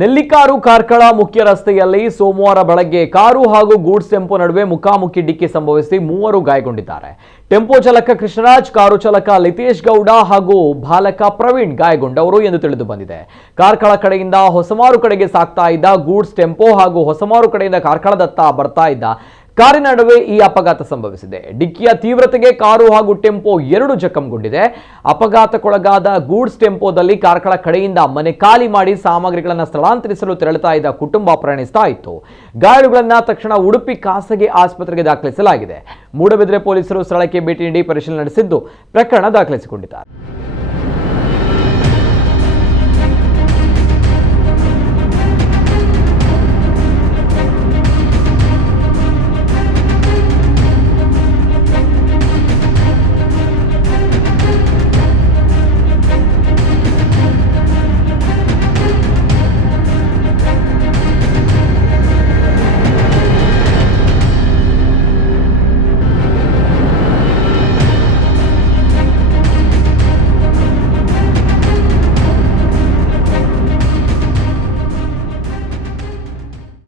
ನೆಲ್ಲಿಕಾರು ಕಾರ್ಕಳ ಮುಖ್ಯ ರಸ್ತೆಯಲ್ಲಿ ಸೋಮವಾರ ಬೆಳಗ್ಗೆ ಕಾರು ಹಾಗೂ ಗೂಡ್ಸ್ ಟೆಂಪೋ ನಡುವೆ ಮುಖಾಮುಖಿ ಡಿಕ್ಕಿ ಸಂಭವಿಸಿ ಮೂವರು ಗಾಯಗೊಂಡಿದ್ದಾರೆ. ಟೆಂಪೋ ಚಾಲಕ ಕೃಷ್ಣರಾಜ್, ಕಾರು ಚಾಲಕ ಲಿತೇಶ್ ಗೌಡ ಹಾಗೂ ಬಾಲಕ ಪ್ರವೀಣ್ ಗಾಯಗೊಂಡವರು ಎಂದು ತಿಳಿದು ಬಂದಿದೆ. ಕಾರ್ಕಳ ಕಡೆಯಿಂದ ಹೊಸಮಾರು ಕಡೆಗೆ ಸಾಗ್ತಾ ಇದ್ದ ಗೂಡ್ಸ್ ಟೆಂಪೋ ಹಾಗೂ ಹೊಸಮಾರು ಕಡೆಯಿಂದ ಕಾರ್ಕಳದತ್ತ ಬರ್ತಾ ಇದ್ದ ಕಾರಿನ ನಡುವೆ ಈ ಅಪಘಾತ ಸಂಭವಿಸಿದೆ. ಡಿಕ್ಕಿಯ ತೀವ್ರತೆಗೆ ಕಾರು ಹಾಗೂ ಟೆಂಪೋ ಎರಡು ಜಖಂಗೊಂಡಿದೆ. ಅಪಘಾತಕ್ಕೊಳಗಾದ ಗೂಡ್ಸ್ ಟೆಂಪೋದಲ್ಲಿ ಕಾರ್ಕಳ ಕಡೆಯಿಂದ ಮನೆ ಖಾಲಿ ಮಾಡಿ ಸಾಮಗ್ರಿಗಳನ್ನು ಸ್ಥಳಾಂತರಿಸಲು ತೆರಳುತ್ತಾ ಇದ್ದ ಕುಟುಂಬ ಪ್ರಯಾಣಿಸ್ತಾ ಇತ್ತು. ಗಾಯಾಳುಗಳನ್ನು ತಕ್ಷಣ ಉಡುಪಿ ಖಾಸಗಿ ಆಸ್ಪತ್ರೆಗೆ ದಾಖಲಿಸಲಾಗಿದೆ. ಮೂಡಬಿದ್ರೆ ಪೊಲೀಸರು ಸ್ಥಳಕ್ಕೆ ಭೇಟಿ ನೀಡಿ ಪರಿಶೀಲನೆ ನಡೆಸಿದ್ದು ಪ್ರಕರಣ ದಾಖಲಿಸಿಕೊಂಡಿದ್ದಾರೆ.